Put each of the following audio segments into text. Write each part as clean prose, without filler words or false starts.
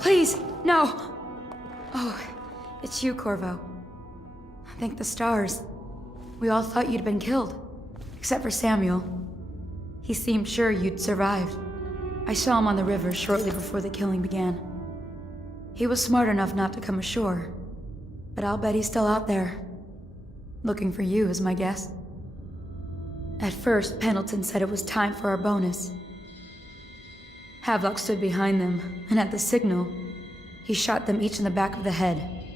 Please, no! Oh, it's you, Corvo. Thank the stars. We all thought you'd been killed. Except for Samuel. He seemed sure you'd survived. I saw him on the river shortly before the killing began. He was smart enough not to come ashore. But I'll bet he's still out there. Looking for you is my guess. At first, Pendleton said it was time for our bonus. Havelock stood behind them, and at the signal, he shot them each in the back of the head.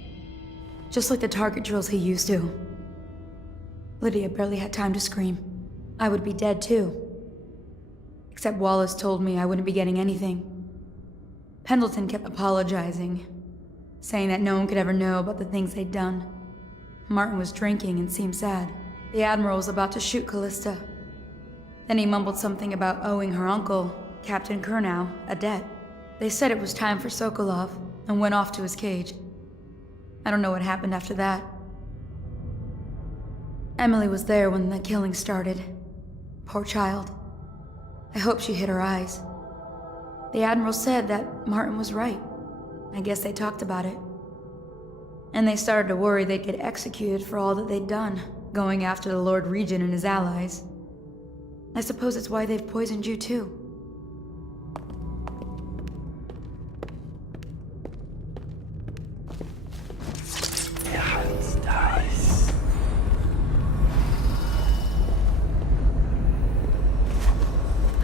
Just like the target drills he used to. Lydia barely had time to scream. I would be dead too. Except Wallace told me I wouldn't be getting anything. Pendleton kept apologizing, saying that no one could ever know about the things they'd done. Martin was drinking and seemed sad. The Admiral was about to shoot Callista. Then he mumbled something about owing her uncle, Captain Kurnow, a debt. They said it was time for Sokolov, and went off to his cage. I don't know what happened after that. Emily was there when the killing started. Poor child. I hope she hid her eyes. The Admiral said that Martin was right. I guess they talked about it. And they started to worry they'd get executed for all that they'd done, going after the Lord Regent and his allies. I suppose it's why they've poisoned you too.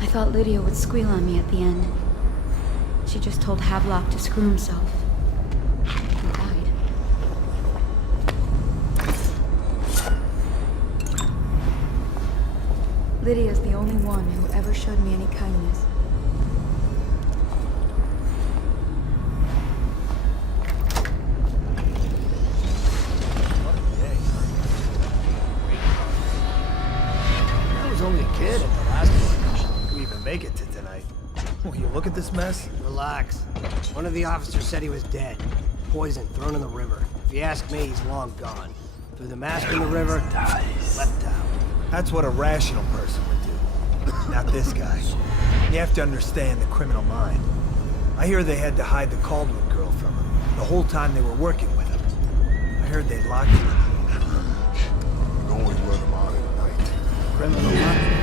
I thought Lydia would squeal on me at the end. She just told Havelock to screw himself. He died. Lydia's the only one who ever showed me any kindness. I was only a kid at the last one. Did we even make it to tonight? Will you look at this mess? Relax. One of the officers said he was dead. Poisoned, thrown in the river. If you ask me, he's long gone. Threw the mask in the river, left town. That's what a rational person would do. Not this guy. You have to understand the criminal mind. I hear they had to hide the Caldwell girl from him the whole time they were working with him. I heard they locked him in a cage and only let him out at night. Criminal mind.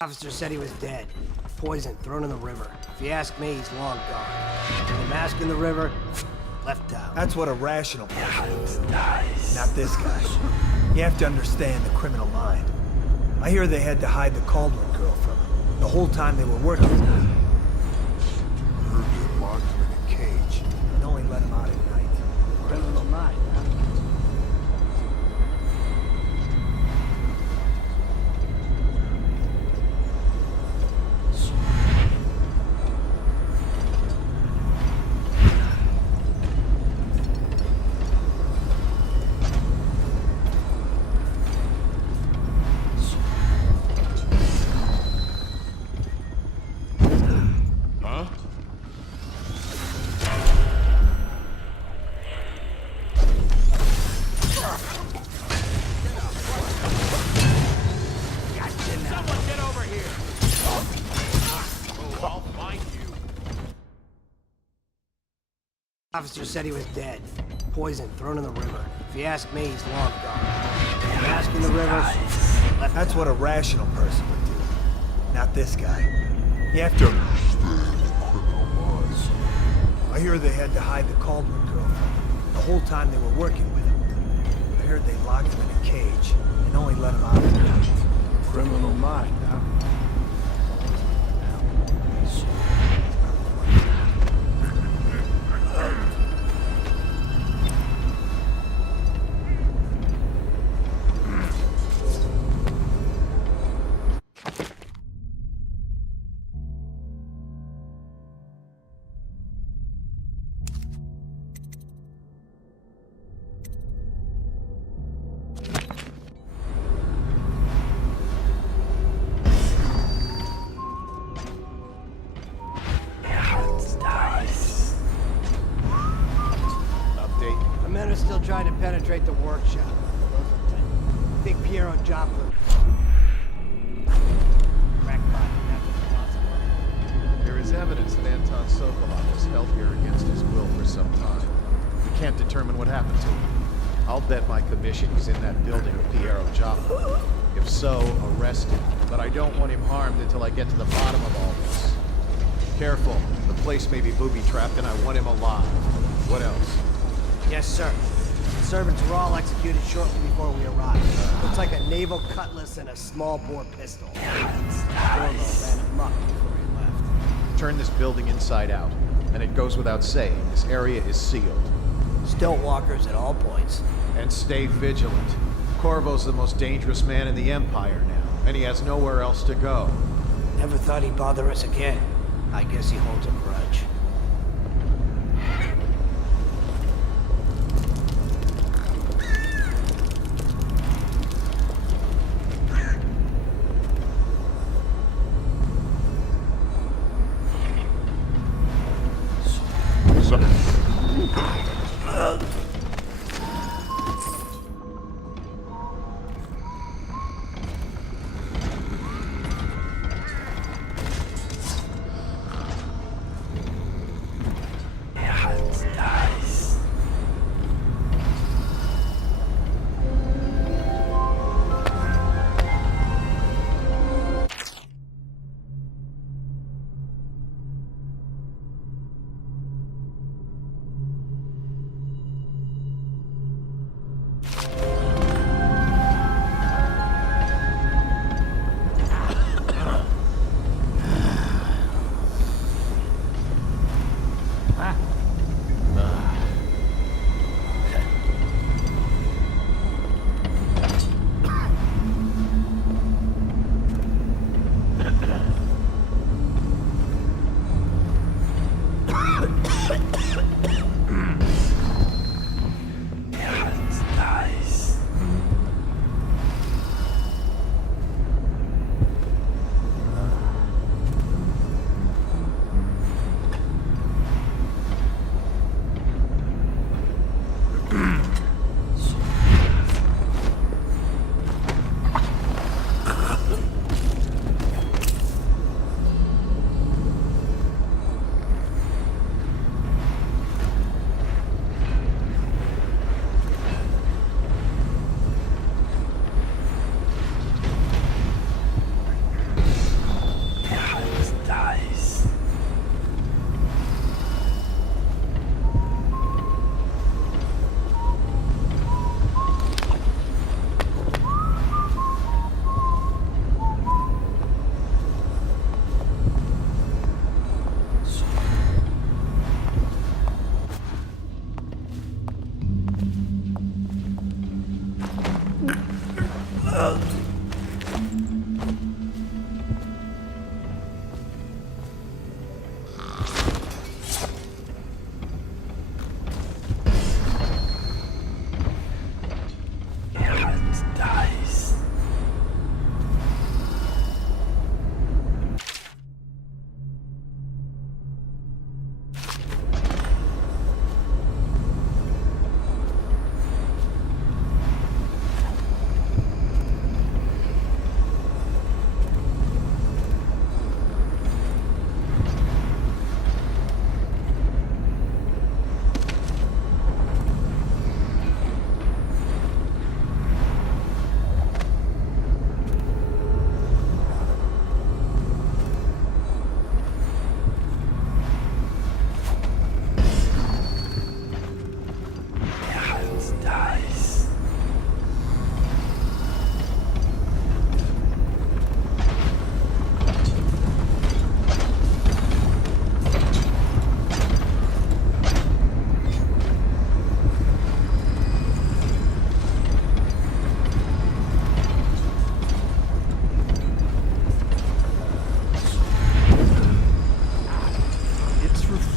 Officer said he was dead. Poisoned, thrown in the river. If you ask me, he's long gone. Threw the mask in the river, left town. That's what a rational person would do. Not this guy. You have to understand the criminal mind. I hear they had to hide the Caldwell girl from him the whole time they were working with him. I heard they locked him in a cage and only let him out at night. Criminal mind, huh? Officer said he was dead. Poisoned, thrown in the river. If you ask me, he's long gone. Threw the mask in the river, left That's town. what a rational person would do. Not this guy. You have to understand the criminal minds. I hear they had to hide the Caldwell girl from him the whole time they were working with him. I heard they locked him in a cage and only let him out at night. Criminal mind, huh? Men are still trying to penetrate the workshop. I think Piero Joplin. There's evidence that Anton Sokolov was held here against his will for some time. We can't determine what happened to him. I'll bet my commission he's in that building with Piero Joppa. If so, arrest him. But I don't want him harmed until I get to the bottom of all this. Careful. The place may be booby-trapped and I want him alive. What else? Yes, sir. The servants were all executed shortly before we arrived. Looks like a naval cutlass and a small-bore pistol. Corvo ran amok before he left. Turn this building inside out. And it goes without saying, this area is sealed. Stilt walkers at all points. And stay vigilant. Corvo's the most dangerous man in the Empire now, and he has nowhere else to go. Never thought he'd bother us again. I guess he holds a grudge.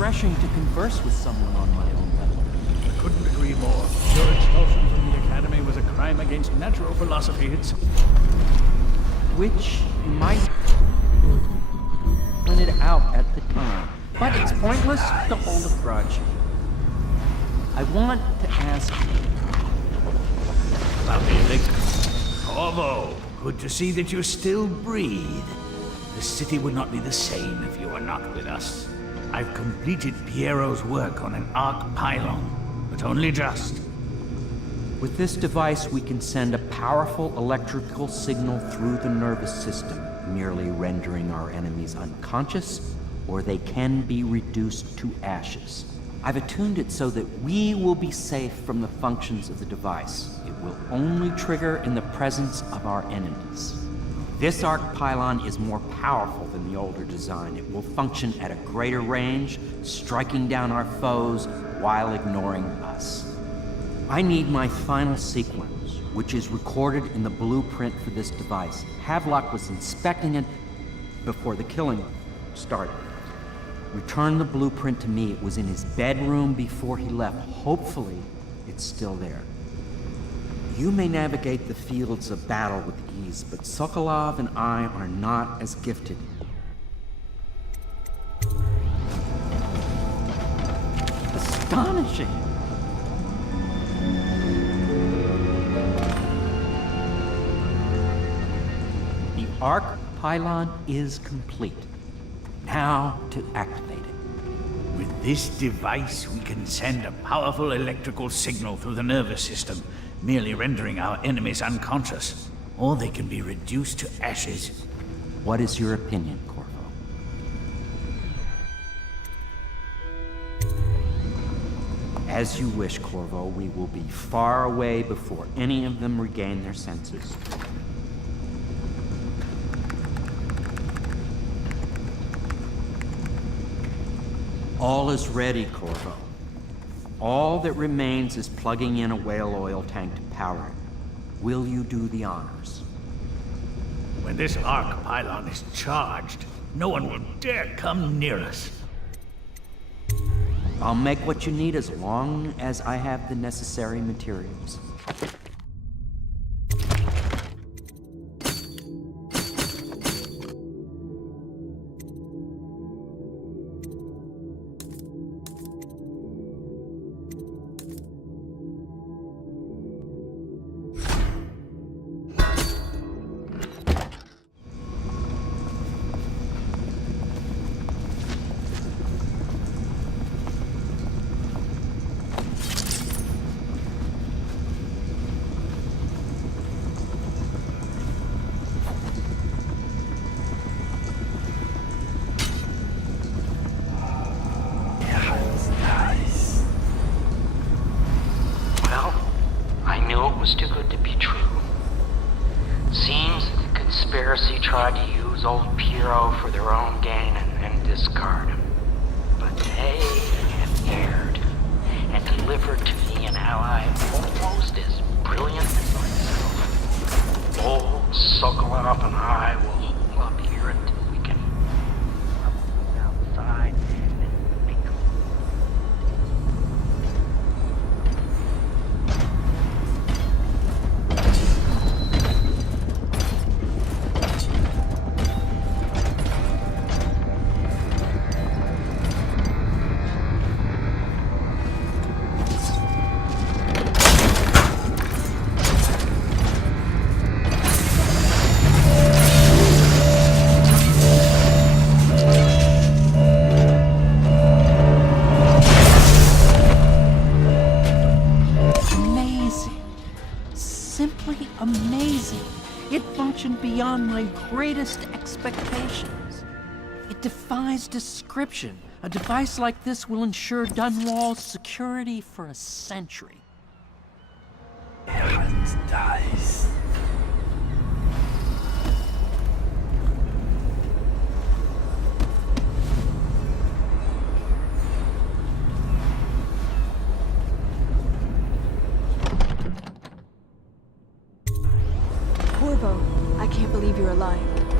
refreshing to converse with someone on my own level. I couldn't agree more. Your expulsion from the Academy was a crime against natural philosophy. It's... Which you might pointed out at the time. But it's pointless to hold a grudge. I want to ask you. Corvo, good to see that you still breathe. The city would not be the same if you were not with us. I've completed Piero's work on an arc pylon, but only just. With this device, we can send a powerful electrical signal through the nervous system, merely rendering our enemies unconscious, or they can be reduced to ashes. I've attuned it so that we will be safe from the functions of the device. It will only trigger in the presence of our enemies. This arc pylon is more powerful than the older design. It will function at a greater range, striking down our foes while ignoring us. I need my final sequence, which is recorded in the blueprint for this device. Havelock was inspecting it before the killing started. Return the blueprint to me. It was in his bedroom before he left. Hopefully, it's still there. You may navigate the fields of battle with ease, but Sokolov and I are not as gifted. Astonishing! The arc pylon is complete. Now to activate it. With this device, we can send a powerful electrical signal through the nervous system, merely rendering our enemies unconscious, or they can be reduced to ashes. What is your opinion, Corvo? As you wish, Corvo. We will be far away before any of them regain their senses. All is ready, Corvo. All that remains is plugging in a whale oil tank to power it. Will you do the honors? When this arc pylon is charged, no one will dare come near us. I'll make what you need as long as I have the necessary materials. Too good to be true. Seems the conspiracy tried to use old Piero for their own gain and discard him. But they have erred and delivered to me an ally almost as brilliant as myself. Old Sokolov and I will hold up here until we can outside and make them. Beyond my greatest expectations. It defies description. A device like this will ensure Dunwall's security for a century. Dies. Corvo, I can't believe you're alive.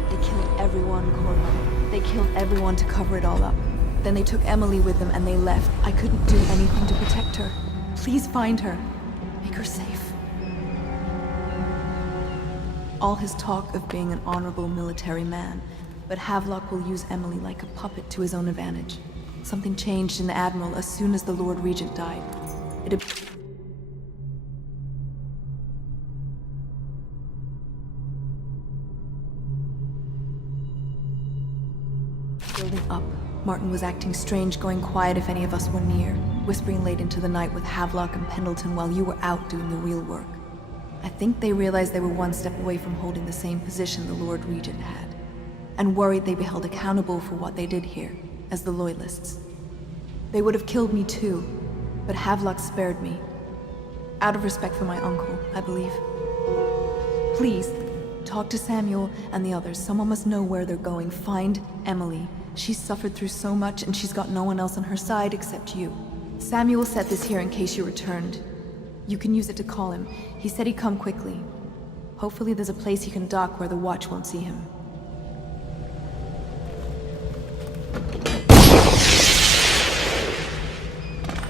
They killed everyone, Corvo. They killed everyone to cover it all up. Then they took Emily with them and they left. I couldn't do anything to protect her. Please find her. Make her safe. All his talk of being an honorable military man, but Havelock will use Emily like a puppet to his own advantage. Something changed in the Admiral as soon as the Lord Regent died. Building up, Martin was acting strange, going quiet if any of us were near, whispering late into the night with Havelock and Pendleton while you were out doing the real work. I think they realized they were one step away from holding the same position the Lord Regent had, and worried they'd be held accountable for what they did here, as the Loyalists. They would have killed me too, but Havelock spared me. Out of respect for my uncle, I believe. Please, talk to Samuel and the others. Someone must know where they're going. Find Emily. She's suffered through so much, and she's got no one else on her side except you. Samuel set this here in case you returned. You can use it to call him. He said he'd come quickly. Hopefully there's a place he can dock where the watch won't see him.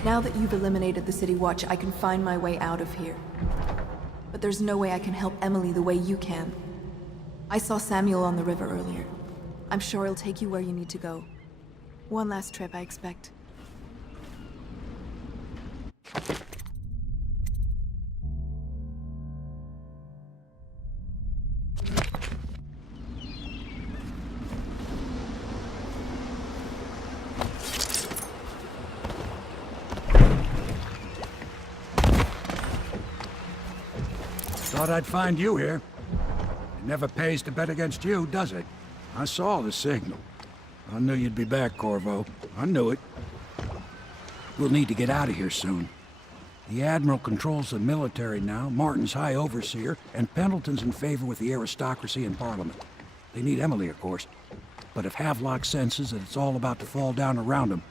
Now that you've eliminated the City Watch, I can find my way out of here. But there's no way I can help Emily the way you can. I saw Samuel on the river earlier. I'm sure he'll take you where you need to go. One last trip, I expect. Thought I'd find you here. It never pays to bet against you, does it? I saw the signal. I knew you'd be back, Corvo. I knew it. We'll need to get out of here soon. The Admiral controls the military now, Martin's High Overseer, and Pendleton's in favor with the aristocracy and Parliament. They need Emily, of course. But if Havelock senses that it's all about to fall down around him,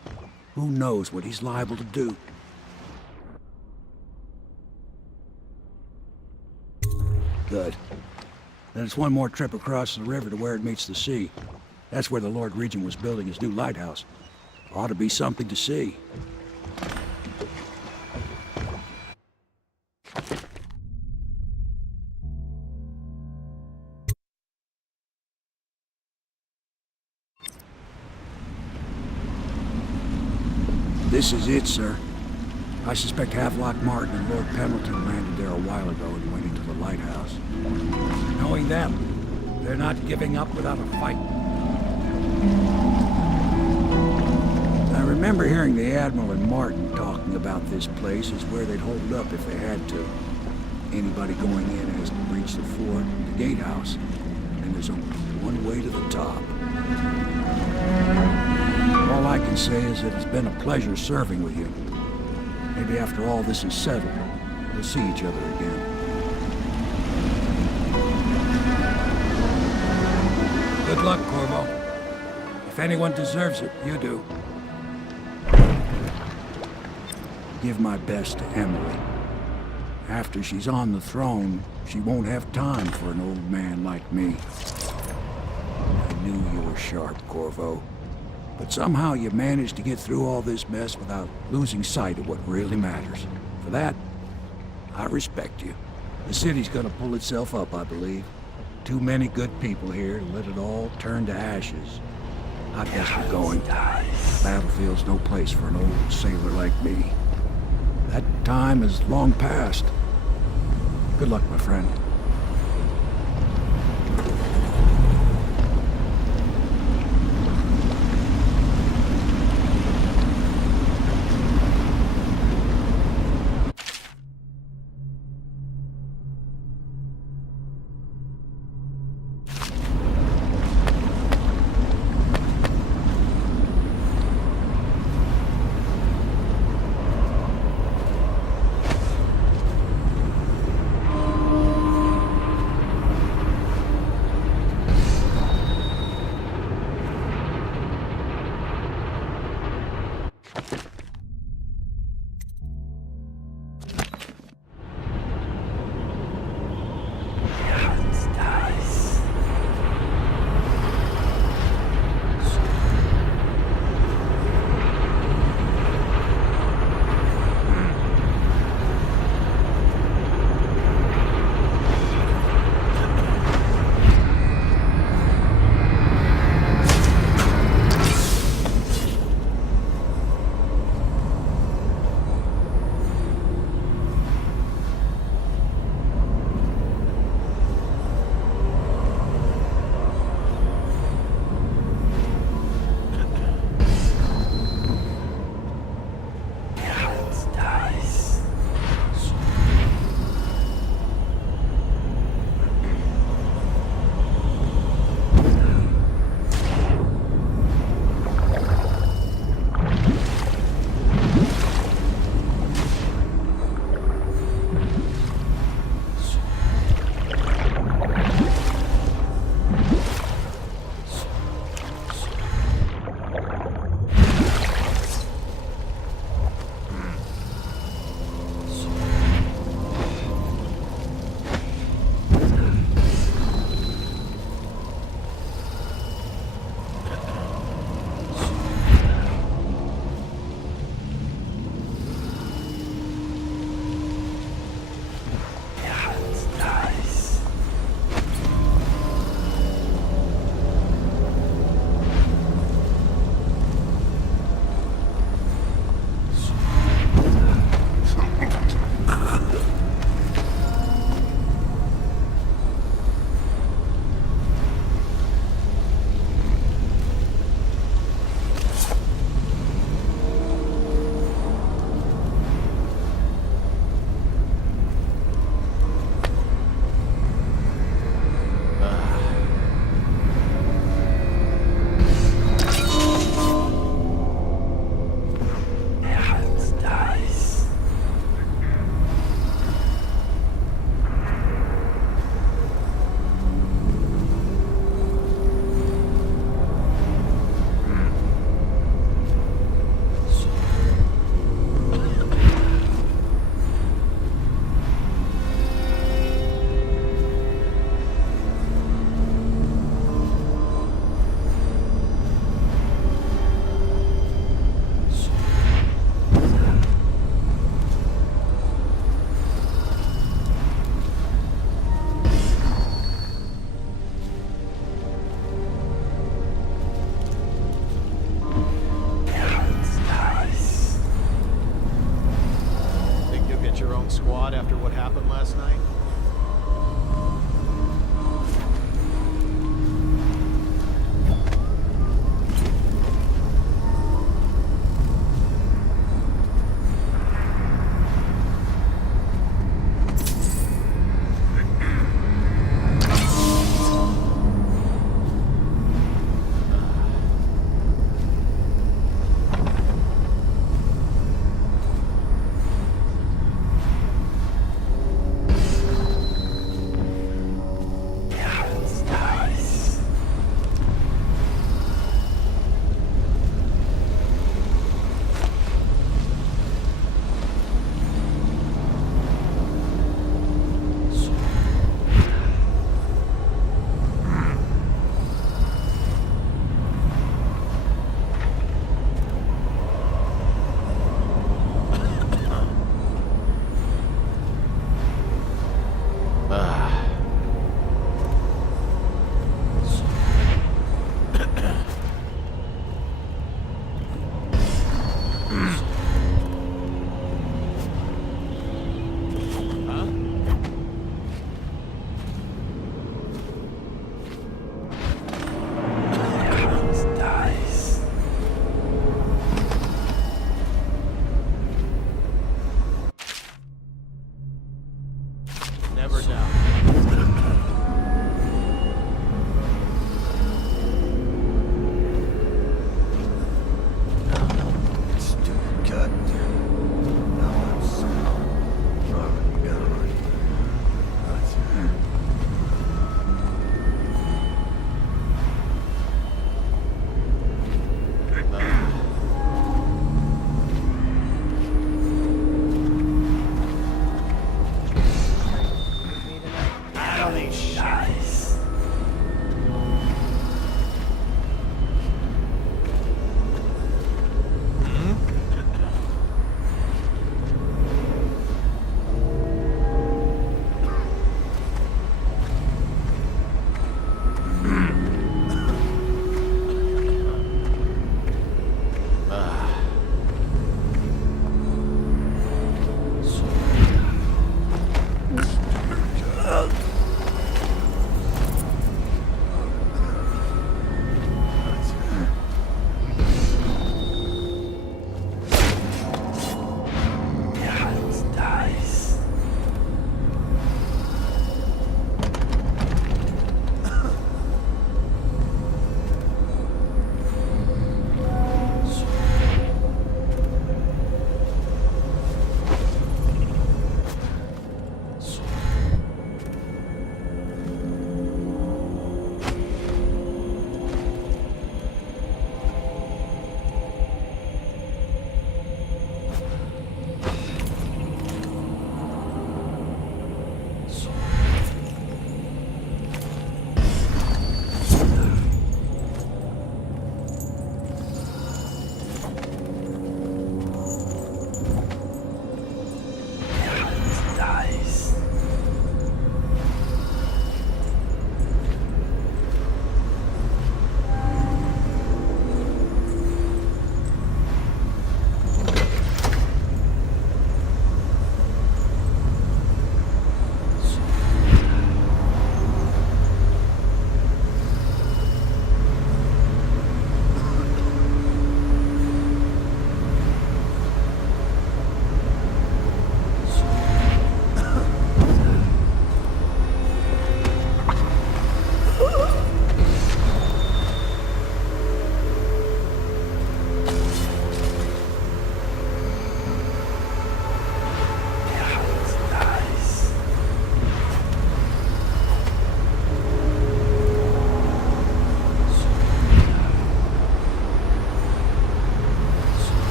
who knows what he's liable to do? Good. Then it's one more trip across the river to where it meets the sea. That's where the Lord Regent was building his new lighthouse. Ought to be something to see. This is it, sir. I suspect Havelock Martin and Lord Pendleton landed there a while ago and went into the lighthouse. Knowing them, they're not giving up without a fight. I remember hearing the Admiral and Martin talking about this place as where they'd hold up if they had to. Anybody going in has to breach the fort, the gatehouse, and there's only one way to the top. All I can say is that it's been a pleasure serving with you. Maybe after all this is settled, we'll see each other again. Good luck, Corvo. If anyone deserves it, you do. Give my best to Emily. After she's on the throne, she won't have time for an old man like me. I knew you were sharp, Corvo. But somehow you managed to get through all this mess without losing sight of what really matters. For that, I respect you. The city's gonna pull itself up, I believe. Too many good people here to let it all turn to ashes. I guess we're going. Battlefield's no place for an old sailor like me. That time is long past. Good luck, my friend. squad after what happened last night?